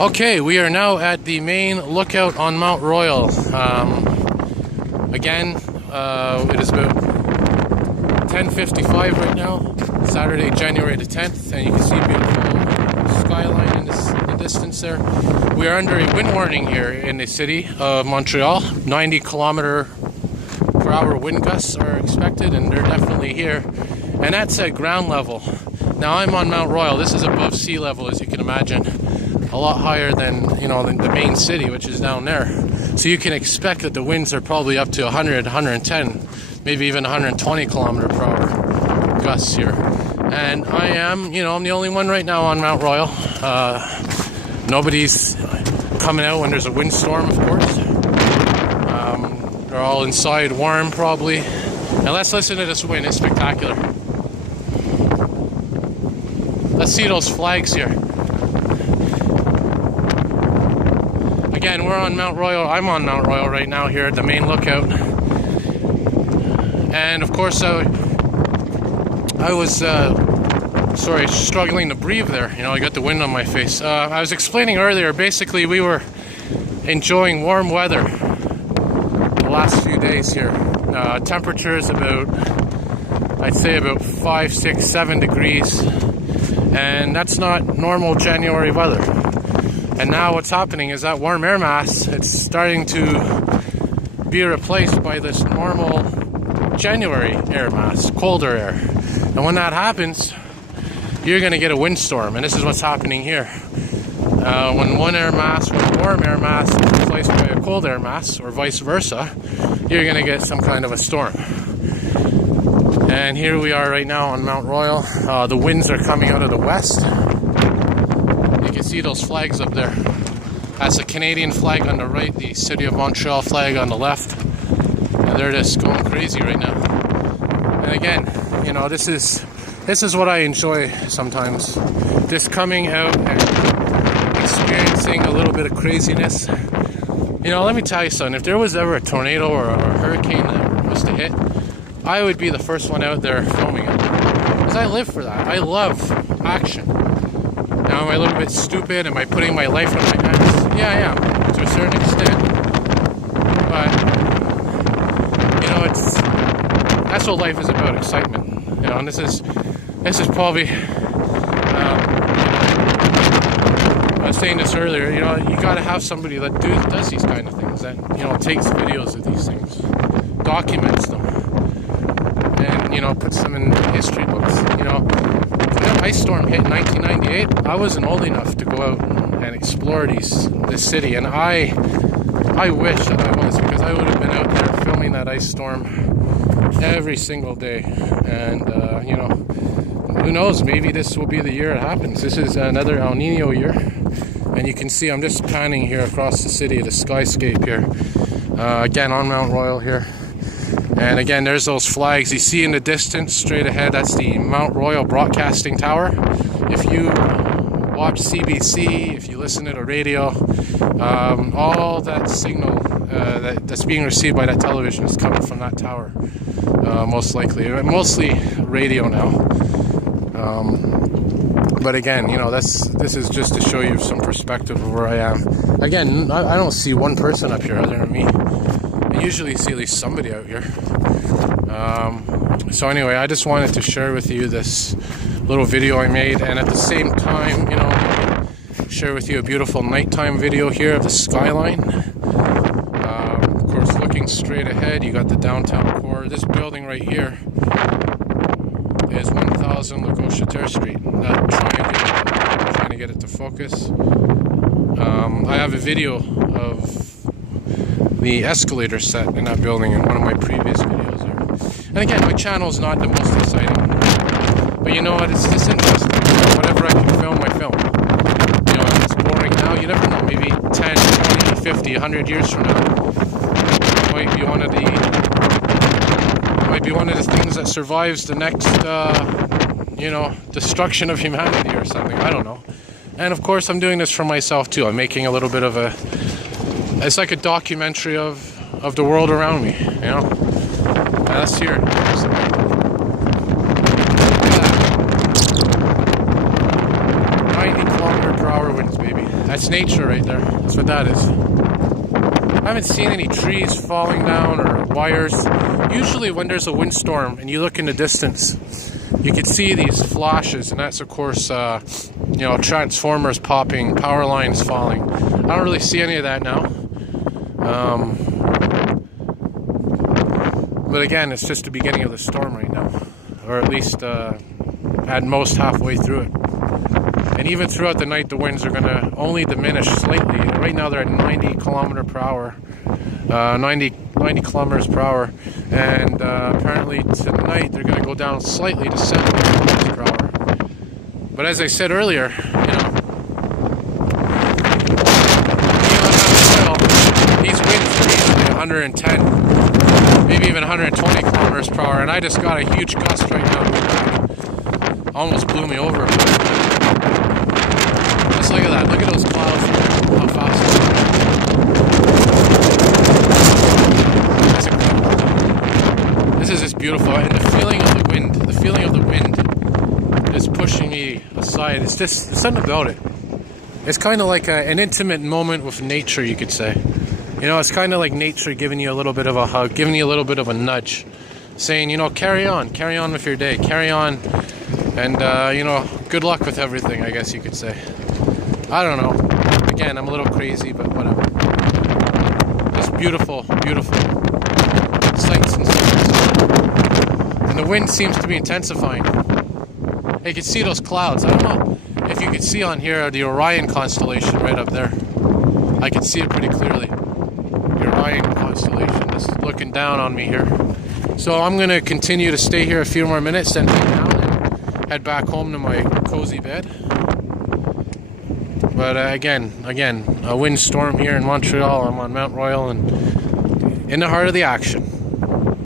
Okay, we are now at the main lookout on Mount Royal. Again, it is about 10:55 right now, Saturday, January the 10th, and you can see a beautiful skyline in the distance there. We are under a wind warning here in the city of Montreal. 90 km/h wind gusts are expected, and they're definitely here. And that's at ground level. Now I'm on Mount Royal. This is above sea level, as you can imagine. A lot higher than, than the main city, which is down there. So you can expect that the winds are probably up to 100, 110, maybe even 120 km/h gusts here. And I am, I'm the only one right now on Mount Royal. Nobody's coming out when there's a windstorm, of course. They're all inside warm, probably. And let's listen to this wind. It's spectacular. Let's see those flags here. Again, we're on Mount Royal. I'm on Mount Royal right now here at the main lookout. And of course, I was struggling to breathe there. I got the wind on my face. I was explaining earlier, basically we were enjoying warm weather the last few days here. Temperatures I'd say about 5, 6, 7 degrees. And that's not normal January weather. And now what's happening is that warm air mass, it's starting to be replaced by this normal January air mass, colder air. And when that happens, you're going to get a windstorm. And this is what's happening here. When one warm air mass is replaced by a cold air mass, or vice versa, you're going to get some kind of a storm. And here we are right now on Mount Royal. The winds are coming out of the west. You can see those flags up there. That's the Canadian flag on the right, the City of Montreal flag on the left. And they're just going crazy right now. And again, this is what I enjoy sometimes. Just coming out and experiencing a little bit of craziness. Let me tell you something. If there was ever a tornado or a hurricane that was to hit, I would be the first one out there filming it. Because I live for that. I love action. Now, am I a little bit stupid? Am I putting my life in my hands? Yeah, I am, to a certain extent. But, that's what life is about, excitement. And this is probably, I was saying this earlier, you gotta have somebody that does these kind of things, that, takes videos of these things, documents them, and, puts them in history books. When that ice storm hit in 1998, I wasn't old enough to go out and explore this city, and I wish that I was, because I would have been out there filming that ice storm every single day. And who knows, maybe this will be the year it happens. This is another El Nino year, and you can see I'm just panning here across the city, the skyscape here, again on Mount Royal here. And again, there's those flags you see in the distance straight ahead. That's the Mount Royal Broadcasting Tower. If you watch CBC, if you listen to the radio, all that signal that's being received by that television is coming from that tower, most likely. Mostly radio now. But again, this is just to show you some perspective of where I am. Again, I don't see one person up here other than me. I usually see at least somebody out here. So anyway, I just wanted to share with you this little video I made, and at the same time, share with you a beautiful nighttime video here of the skyline. Of course, looking straight ahead, you got the downtown core. This building right here is 1000 Le Gauchetière Street. Not trying to get it to focus. I have a video of the escalator set in that building in one of my previous videos there. And again, my channel is not the most exciting, but you know what, it's just interesting. Whatever I can film, I film. If it's boring now, you never know, maybe 10, 20, 50, 100 years from now, it might be one of the things that survives the next, destruction of humanity or something. I don't know. And of course, I'm doing this for myself too. I'm making a little bit of it's like a documentary of the world around me, And let's hear it. 90 km/h winds, baby. That's nature right there. That's what that is. I haven't seen any trees falling down or wires. Usually when there's a windstorm and you look in the distance, you can see these flashes, and that's of course transformers popping, power lines falling. I don't really see any of that now. But again, it's just the beginning of the storm right now, or at least at most halfway through it. And even throughout the night, the winds are going to only diminish slightly. Right now they're at 90 kilometers per hour, 90 kilometers per hour, and apparently tonight they're going to go down slightly to 70 kilometers per hour. But as I said earlier, these winds are easily 110, maybe even 120 kilometers per hour, and I just got a huge gust right now in Quebec. Almost blew me over. Just look at that. Look at those clouds. How fast it's incredible. This is just beautiful. And the feeling of the wind is pushing me aside. It's just, there's something about it. It's kind of like an intimate moment with nature, you could say. It's kind of like nature giving you a little bit of a hug, giving you a little bit of a nudge, saying, carry on with your day, carry on, and, good luck with everything, I guess you could say. I don't know. Again, I'm a little crazy, but whatever. It's beautiful, beautiful sights and sounds. And the wind seems to be intensifying. You can see those clouds. I don't know if you can see on here the Orion constellation right up there. I can see it pretty clearly. The Orion constellation is looking down on me here. So I'm going to continue to stay here a few more minutes, then head down and head back home to my cozy bed. But again, a windstorm here in Montreal. I'm on Mount Royal and in the heart of the action.